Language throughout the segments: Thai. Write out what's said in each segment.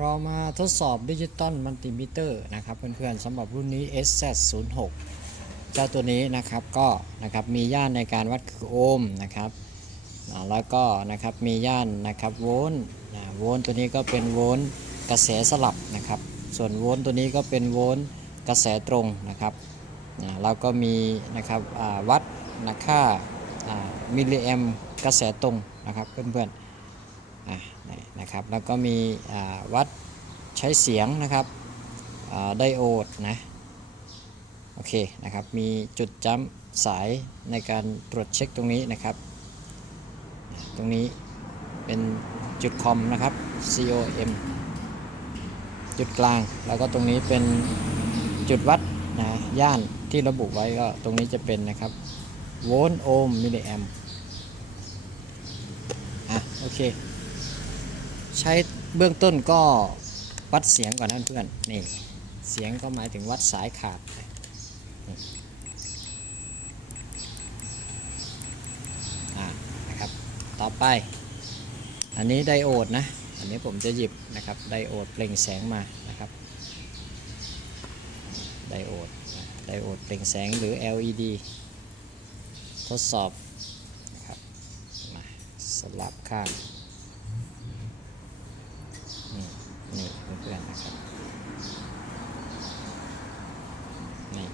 เรามาทดสอบดิจิตอลมัลติมิเตอร์นะครับเพื่อนๆสำหรับรุ่นนี้ SZ06 เจ้าตัวนี้นะครับก็นะครับมีย่านในการวัดคือโอห์มนะครับแล้วก็นะครับมีย่านนะครับโวลต์โวลต์ตัวนี้ก็เป็นโวลต์กระแสสลับนะครับ ส่วนโวลต์ตัวนี้ก็เป็นโวลต์กระแสตรงนะครับแล้วก็มีนะครับวัดนะค่าอ่ามิลลิแอมกระแสตรงนะครับเพื่อนๆ นะครับ แล้วก็มีวัดใช้เสียงนะครับไดโอดนะโอเคนะครับมีจุดจัมป์สายในการตรวจเช็คตรงนี้นะครับ ตรงนี้เป็นจุดคอมนะครับ COM จุดกลาง แล้วก็ตรงนี้เป็นจุดวัดนะย่านที่ระบุไว้ก็ตรงนี้จะเป็นนะครับโวลต์โอห์มมิลลิแอมอะโอเค ใช้เบื้องต้นก็วัดเสียงก่อนนะเพื่อนนี่เสียงก็หมายถึงวัดสายขาดนะครับต่อไป อันนี้ไดโอดนะอันนี้ผมจะหยิบนะครับไดโอดเปล่งแสงมานะครับไดโอดไดโอดเปล่งแสงหรือ LED ทดสอบนะครับมาสลับข้าง นี่นี่ เพื่อนๆนะครับนี่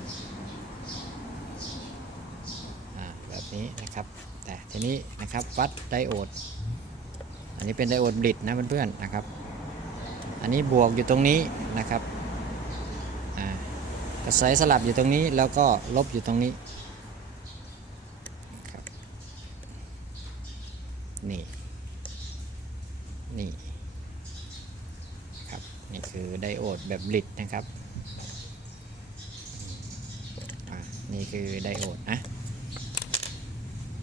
แบบนี้นะครับ แต่ทีนี้นะครับวัดไดโอด อันนี้เป็นไดโอดบลิดนะเพื่อนๆนะครับ อันนี้บวกอยู่ตรงนี้นะครับอ่ากระแสสลับอยู่ตรงนี้แล้วก็ลบอยู่ตรงนี้นี่นี่ นี่คือไดโอดแบบบลิดนะครับ นี่คือไดโอดนะ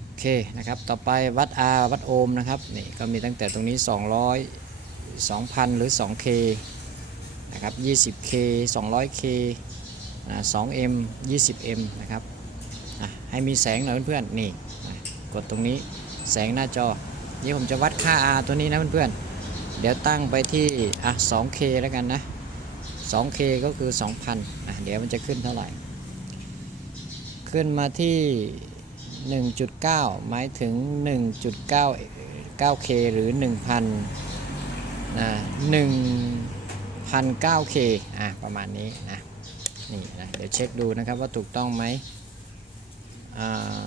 โอเคนะครับต่อไปวัด R วัดโอห์มนะครับนี่ก็มีตั้งแต่ตรงนี้ 200 2,000 หรือ 2K นะครับ 20K 200K นะ 2M 20M นะครับอะให้มีแสงหน่อยเพื่อนๆนี่กดตรงนี้แสงหน้าจอ นี่ผมจะวัดค่า R ตัวนี้นะเพื่อนๆ เดี๋ยวตั้งไปที่อะ 2K แล้วกันนะ 2K ก็คือ 2,000อะเดี๋ยวมันจะขึ้นเท่าไหร่ ขึ้นมาที่ 1.9 หมายถึง 1.9 9K หรือ 1,000นะ 1,009K อะ ประมาณนี้นะนี่นะ เดี๋ยวเช็คดูนะครับว่าถูกต้องไหมอ่า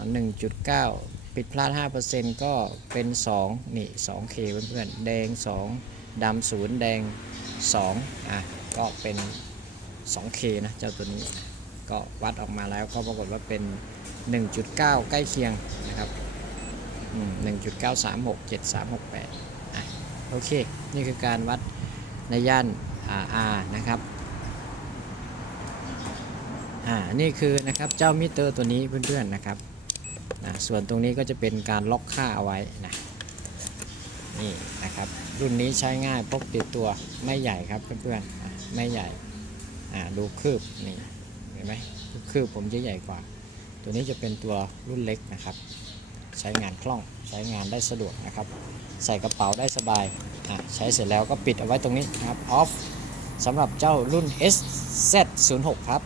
1.9 ผิดพลาด 5%ก็เป็น 2 นี่ 2K เพื่อนๆ แดง 2ดำศูนย์แดง 2 อะ ก็เป็น 2K นะเจ้าตัวนี้ ก็วัดออกมาแล้วก็ปรากฏว่าเป็น 1.9 ใกล้เคียงนะครับอืม1.936 7368อะโอเค นี่คือการวัดในย่าน R นะครับอ่านี่คือนะครับเจ้ามิเตอร์ตัวนี้เพื่อนๆนะครับ นะส่วนตรงนี้ก็จะเป็นการล็อกค่าเอาไว้นะนี่นะครับรุ่นนี้ใช้ง่ายพกติดตัวไม่ใหญ่ครับเพื่อนๆไม่ใหญ่ดูคืบนี่เห็นไหมคืบผมจะใหญ่กว่า ตัวนี้จะเป็นตัวรุ่นเล็กนะครับ ใช้งานคล่องใช้งานได้สะดวกนะครับ ใส่กระเป๋าได้สบายใช้เสร็จแล้วก็ปิดเอาไว้ตรงนี้นะครับออฟสำหรับเจ้ารุ่น SZ06 ครับ